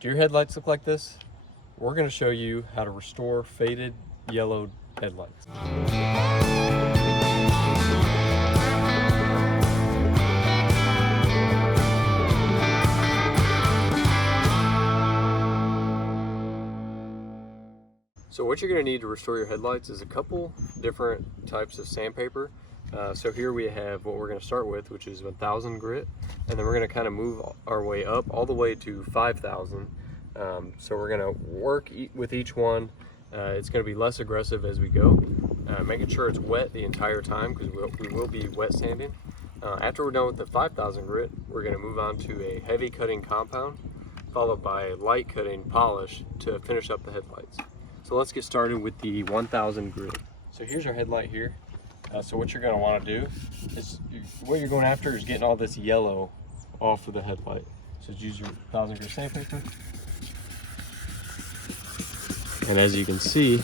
Do your headlights look like this? We're going to show you how to restore faded yellow headlights. So what you're going to need to restore your headlights is a couple different types of sandpaper. So here we have what we're going to start with, which is 1000 grit, and then we're going to kind of move our way up all the way to 5000. So we're going to work with each one. It's going to be less aggressive as we go, making sure it's wet the entire time, because we will be wet sanding. After we're done with the 5000 grit, we're going to move on to a heavy cutting compound, followed by a light cutting polish to finish up the headlights. So let's get started with the 1000 grit. So here's our headlight here. So what you're going to want to do is, what you're going after is getting all this yellow off of the headlight. So just use your 1000 grit sandpaper. And as you can see,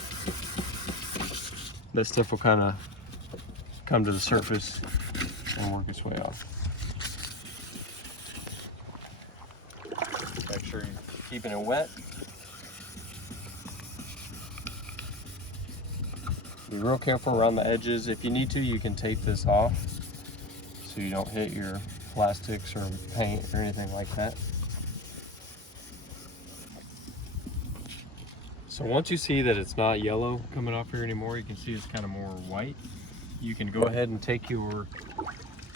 that stuff will kind of come to the surface and work its way off. Make sure you're keeping it wet. Be real careful around the edges. If you need to, you can tape this off so you don't hit your plastics or paint or anything like that. So once you see that it's not yellow coming off here anymore, you can see it's kind of more white. You can go ahead and take your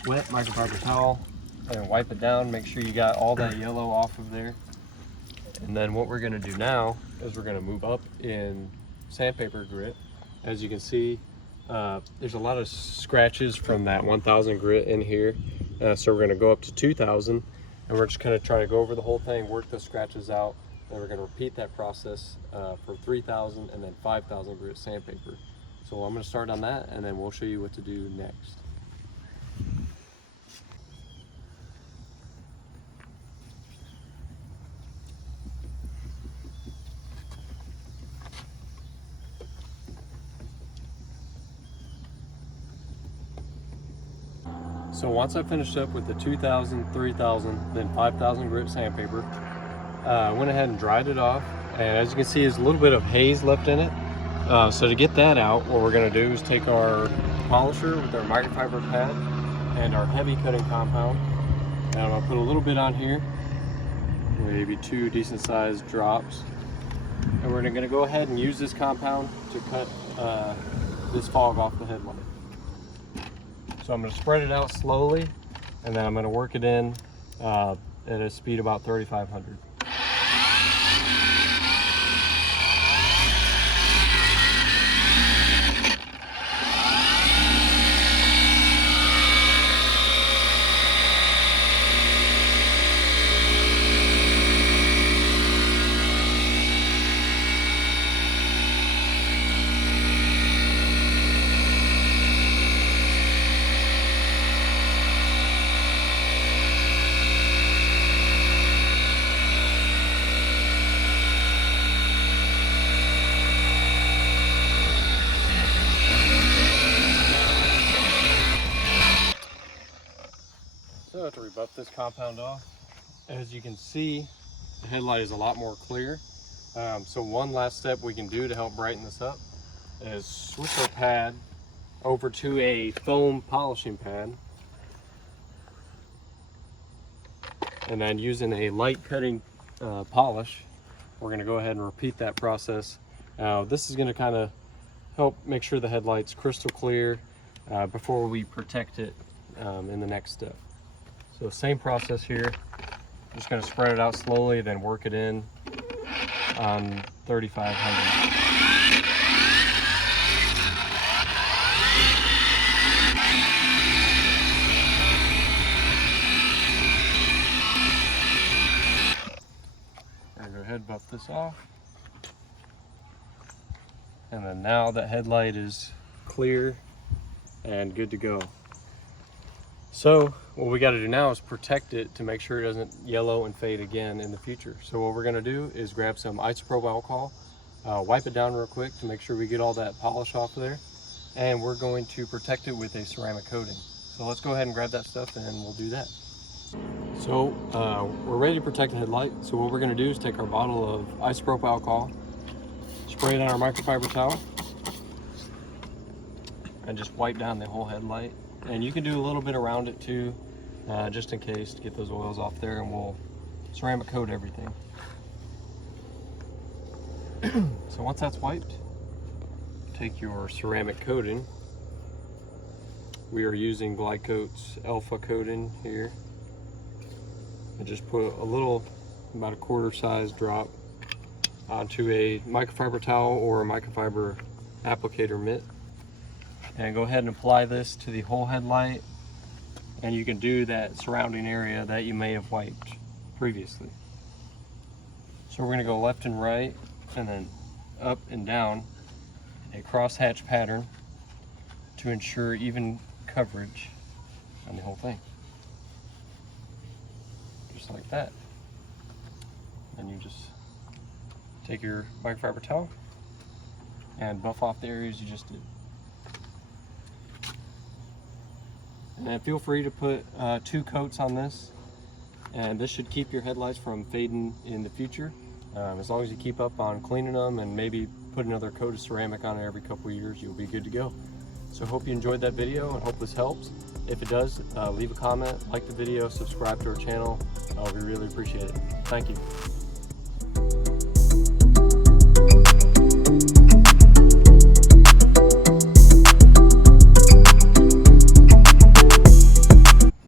wet microfiber towel and wipe it down. Make sure you got all that yellow off of there. And then what we're going to do now is we're going to move up in sandpaper grit. As you can see, there's a lot of scratches from that 1000 grit in here. So we're going to go up to 2000, and we're just going to try to go over the whole thing, work the scratches out. Then we're going to repeat that process for 3000 and then 5000 grit sandpaper. So I'm going to start on that, and then we'll show you what to do next. So once I finished up with the 2000, 3000, then 5000 grit sandpaper, I went ahead and dried it off. And as you can see, there's a little bit of haze left in it. So to get that out, what we're going to do is take our polisher with our microfiber pad and our heavy cutting compound. And I'm going to put a little bit on here, maybe 2 decent sized drops. And we're going to go ahead and use this compound to cut this fog off the headlight. So I'm going to spread it out slowly, and then I'm going to work it in at a speed about 3500. So to rebuff this compound off, as you can see, the headlight is a lot more clear. So one last step we can do to help brighten this up is switch our pad over to a foam polishing pad, and then using a light cutting polish, we're going to go ahead and repeat that process. This is going to kind of help make sure the headlight's crystal clear before we protect it in the next step. So same process here, just going to spread it out slowly, then work it in on 3500. I'll go ahead and buff this off. And then now that headlight is clear and good to go. So what we got to do now is protect it to make sure it doesn't yellow and fade again in the future. So what we're going to do is grab some isopropyl alcohol, wipe it down real quick to make sure we get all that polish off of there, and we're going to protect it with a ceramic coating. So let's go ahead and grab that stuff and we'll do that. So we're ready to protect the headlight. So what we're going to do is take our bottle of isopropyl alcohol, spray it on our microfiber towel, and just wipe down the whole headlight. And you can do a little bit around it too, just in case, to get those oils off there, and we'll ceramic coat everything. So once that's wiped, take your ceramic coating. We are using Glycoat's Alpha coating here. And just put a little, about a quarter size drop onto a microfiber towel or a microfiber applicator mitt. And go ahead and apply this to the whole headlight, and you can do that surrounding area that you may have wiped previously. So we're going to go left and right, and then up and down, a crosshatch pattern to ensure even coverage on the whole thing. Just like that. And you just take your microfiber towel and buff off the areas you just did. And feel free to put 2 coats on this, and this should keep your headlights from fading in the future. As long as you keep up on cleaning them and maybe put another coat of ceramic on it every couple of years, you'll be good to go. So hope you enjoyed that video and hope this helps. If it does, leave a comment, like the video, subscribe to our channel. We really appreciate it. Thank you.